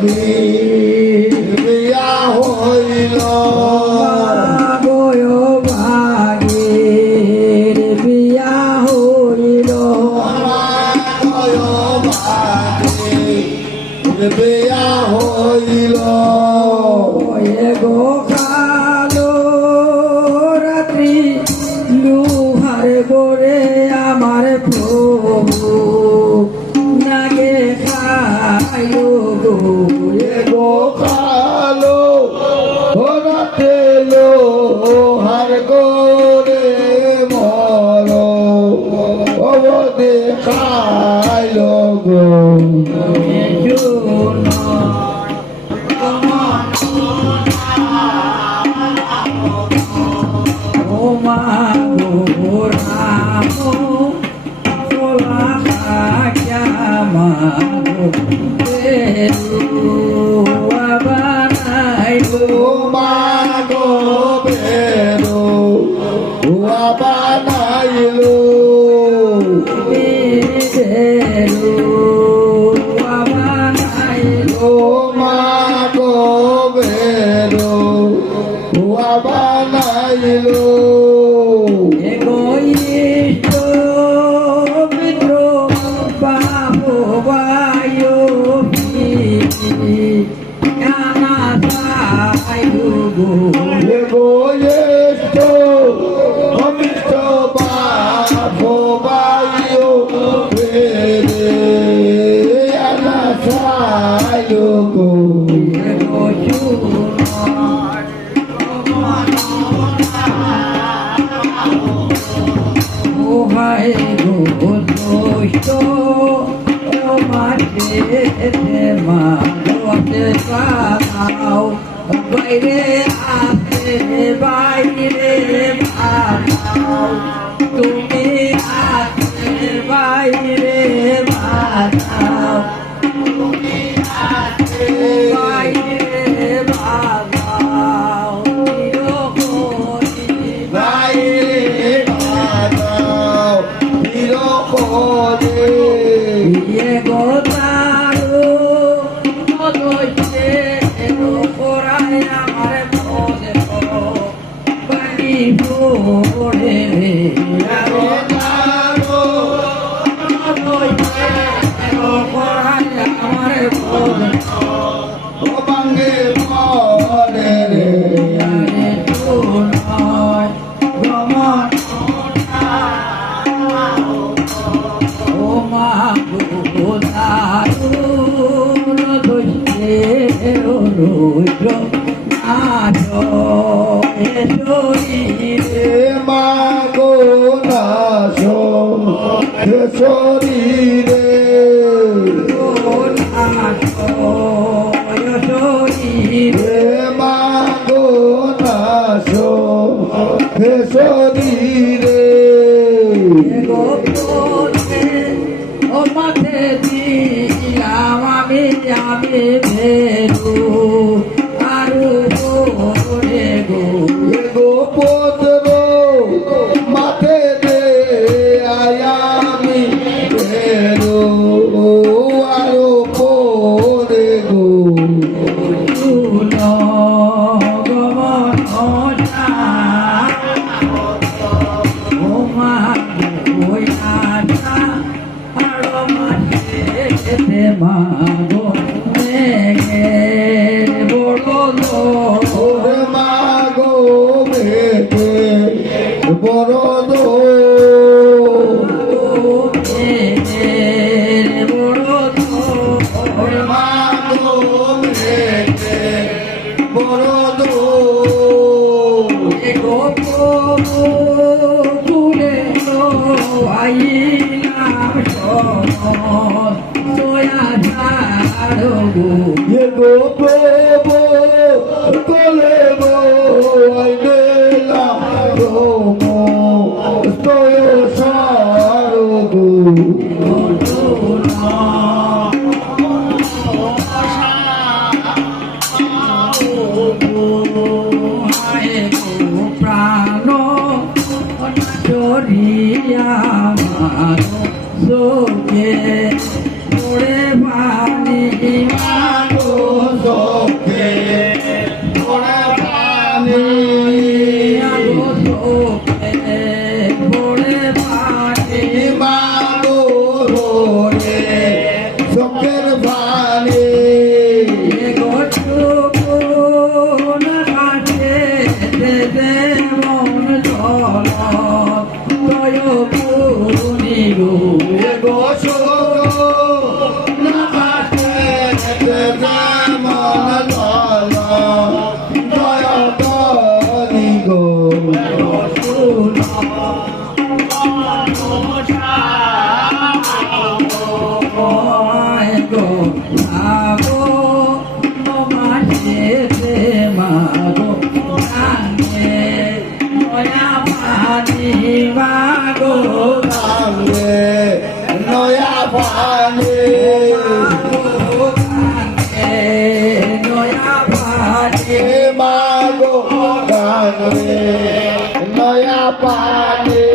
ভাগীর বিয়া হইল ভাগীর বিয়া হইল ভাগীর বিয়া হইল এগো কালো রাত্রি লুহার গোরে আমার প্রভু নাগে খাইলো গো এগো কালো ঘোরাতে লো হার গোরে মর অবদে খাইলো গো মাগো বেরো হুয়া বানাইলো ও মাগো বেরো হুয়া বানাইলো egoísta, omito bajo bayo, pere anasayo go. বাইরে আসে বাইরে ভাও তুমি আসে বাইরে ভাও তুমি আসে বাইরে ভাও বাইরে ভাও বিরোধে ইয়ে গোতারো মদইতে ওরাই আমার মনে পানি পড়ে রে আরো তারো মদইতে ওরাই আমার মনে ও বাঙ্গে পড়ে রে আরে তো নয় ভ্রমণ ও মা গো দারুণ দোষে রুদ্র আজ শরীরে মাগো নাশো শরীরে শরীরে মাগো নাশো শরীরে গোপনে ও মাঠে দিলাম আমি ভেরু আরো করে গো গোপদ্র মাথে দে আয়ামি বেরো আরো পরে গো ওরে মাগো বেটে বড় ওরে মাগো বেটে বড় তুলে আইলাম সোয়া ঝাড়ো ये गो प्रभु कोले गो आइनेला रोमो स्तोयो सारो गो প্রাণ চরিয়া সোকে পড়ে পানি মাগো গো শুধু না কাটে মন দয়া করি গো সামনে নয়া পানি মাগো গানে নয়া পানি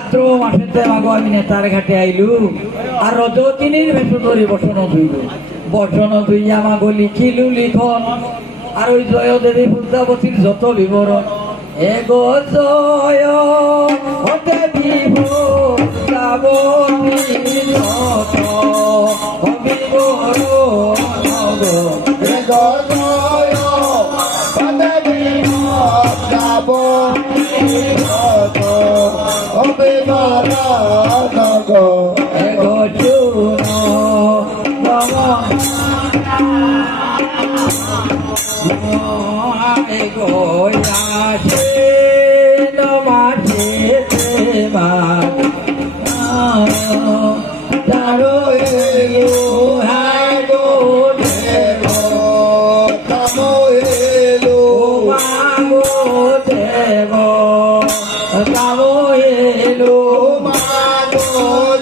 ভাদ্র মাসেতে মাগো আমি নেতার ঘাটে আইলু আর রজতিনীর ভেষ ধরে বসন ধুইলু বসন ধুইয়া মাগো লিখিলু লিখন আর ওই জয়দেবী পদ্মাবতীর যত বিবরণ এগো জয় দেবী পদ্মাবতীর যত বিবরণ এগো জয় দেবী পদ্মাবতীর যত এগো চুনো এগো আসে মাঠে তারো এগো হাই গো দেব তামো এলো মাগো দেব তামো এলো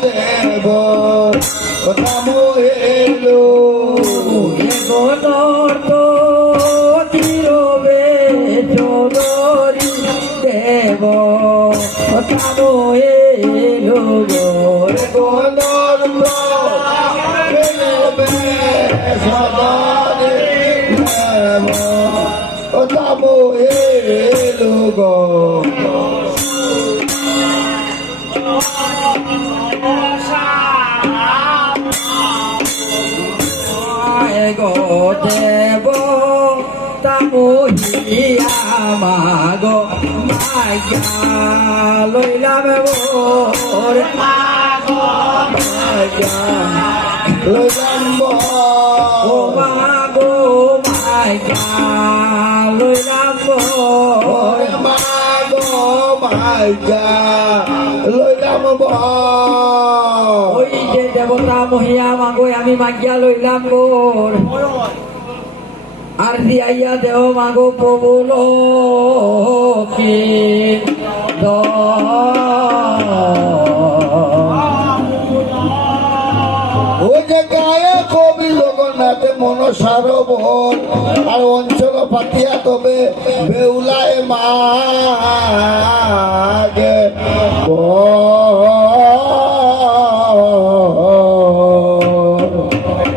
দেব তামো এলো এগো নর্ত তিরবে চৌধুরী দেব তামো এলো গো সদারে দেব তামো এলো গো গো দেব তামো হিয়া মাগো মাইয়া লইলাম ওরে মাগো মাইয়া লইলাম ও মাগো মাইয়া লইলাম ওরে মাগো মাইয়া লইলাম ওই যে দেবতা মহিয়া মাগো আমি মাগিয়া লইলাম গোর আর দিয়াইয়া দেও মাগো প্রবল কি ওই যে গায়ে কবি জগন্নাথে মনসার বন আর অঞ্চল পাতিয়া তবে বেউলায় মাগে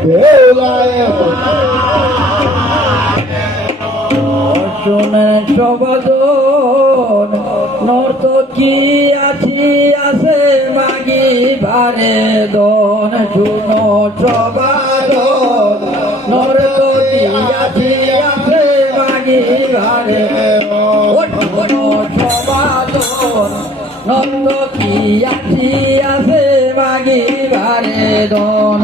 বেউলায় শুনে সবাদন নর্তকী আছি আছে মাগি বারে দন শুনো সবাদন নর্তকী আছি আছে মাগি বারে শুনো সবাদন নর্তকী আছি আছে মাগি বারে দন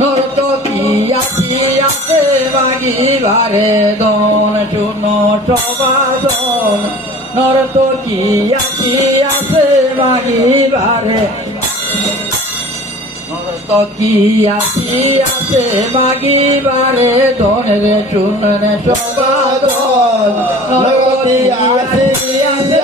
নর্তকী আছি আছে মাগি বারে দন শুনো সবাদন নর্তকী আছি আছে মাগি বারে নর্তকী আছি আছে মাগি বারে দন রে শুনে সবাদন নর্তকী আছি আছে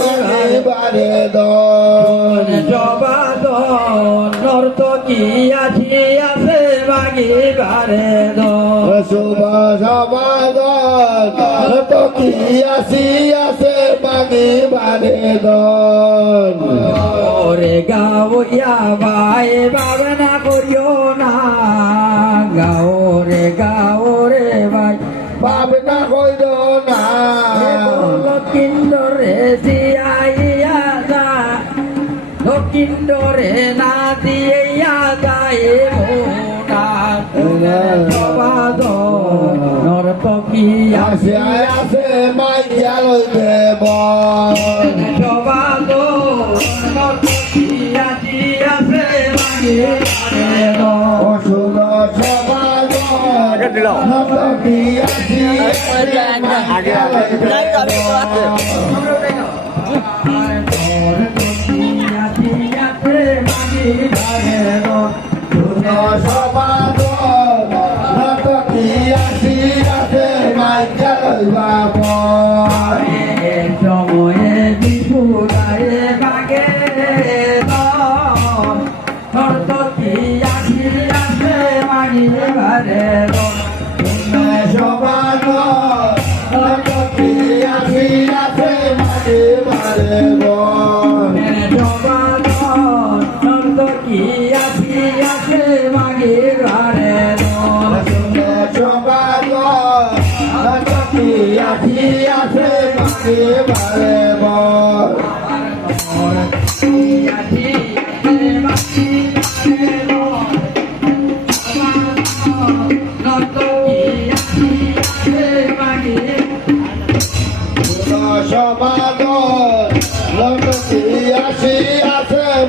মাগি বারে দন সবাদন নর্তকী আছি আছে মাগি বারে দন শুভ সমাদন তো কি আসি আছে মাগি বারে দন ওরে গাওয়া ভাই ভাবনা করিও না গাও রে ভাই ভাবনা কইর না দক্ষিণরে দিয়াইয়া যা দক্ষিণরে না দিয়া যায় মোনা সবাদ নর্তকী আসে আসে মাইয়া লইবে বন সবাদ নর্তকী আছি আছে মাগি বারে দন অসুর সমাদন কি আসি মাইয়া লইবে সময়ে বিপুলায় বাগে নর্তকী আছি আছে মাগি বারে নর্তকী আছি আছে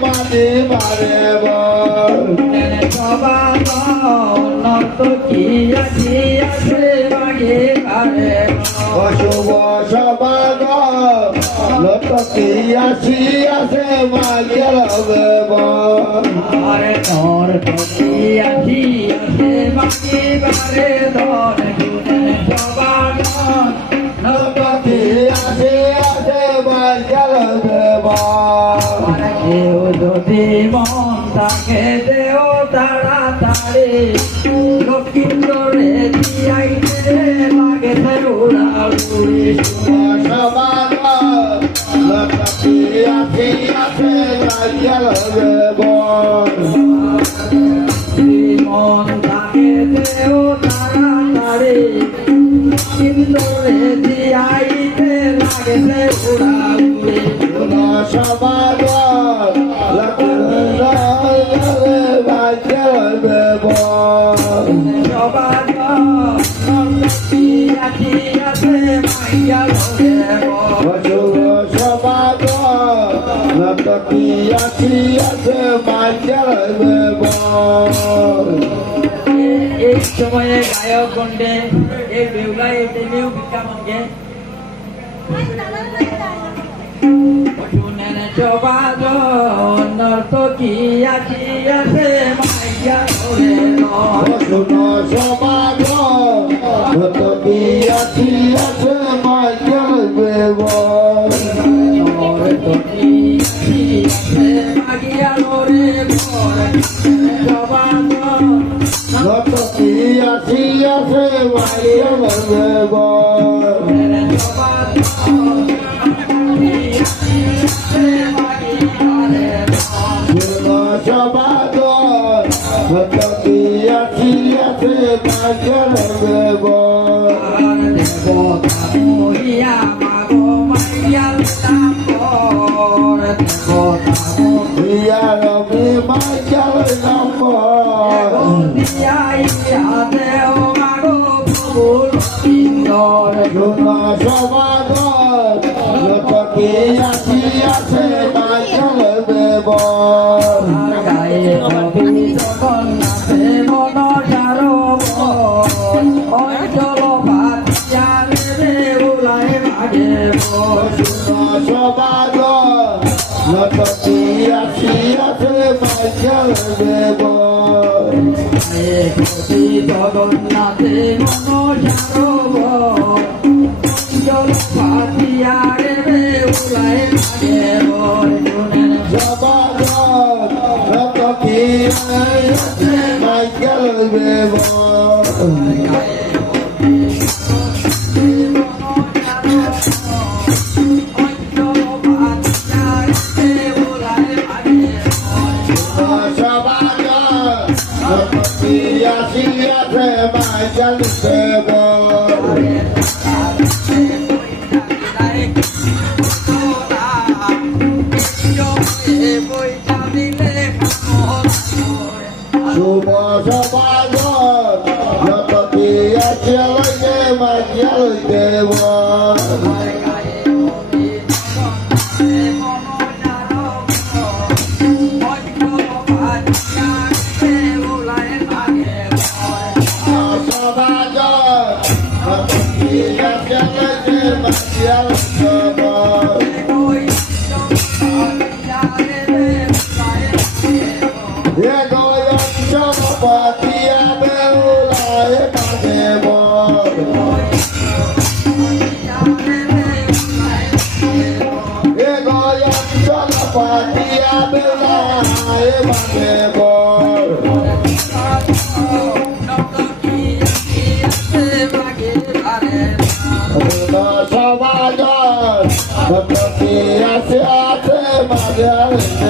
মাগি বারে নর্তকী আছি আছে মাগি বারে অশুভ সবাদ লটকি আসি আছে মাগিয়া লবে আরে নর্তকী আছি আছে মাগি বারে দন সবার লটকি আসি আছে মাগিয়া লবে কেউ যদি মন থাকে দেও তাড়াতাড়ি লক্ষ্মীন্দরে দিয়াইতে লাগে উড়াউড়ি সবাদ লটকি আসি আছে মাগিয়া লবে মন থাকে দেও তাড়াতাড়ি লক্ষ্মীন্দরে দিয়াইতে লাগে উড়াউড়ি সবাদ লটকি কি আছি আছে মাঝার বেবর এই সময়ে গায়ক গন্ডে এই বেউলাই টেনেও ভিক্ষা মঙ্গে শুনেন সবাজ নর্ত কি আছি আছে মাইয়া করে শুনো সমাজ কত কি আছি আছে মাঝার বেবর নর্ত কি আছি আছে মাইয়া করে সবাজ কত কি আছি আছে মাঝার বেবর শুনো সমাজ কত কি আছি আছে মাঝার বেবর ইয়া রবি মাঝার নম্বর শুনো সমাজ কত কি আছি আছে মাঝার বেবর সবাদ লটকি আছি আছে মাঝার বেবর জগন্নাথে সবাদ লটকি আছে মাঝার বেবর সবাদ লটকি আছি আছে মাঝার বেবর শুভ সমাজ লটকি আছে লইলে মাঝার বেবর সমাজ লটকি আছে লইলে মাঝার বেবর এ গয়ন পাতিয়া বেউলায় মাঝে বর এ গয়ন পাতিয়া বেউলায় মাঝে বর সমাজ কত কি আছে আছে মাঝে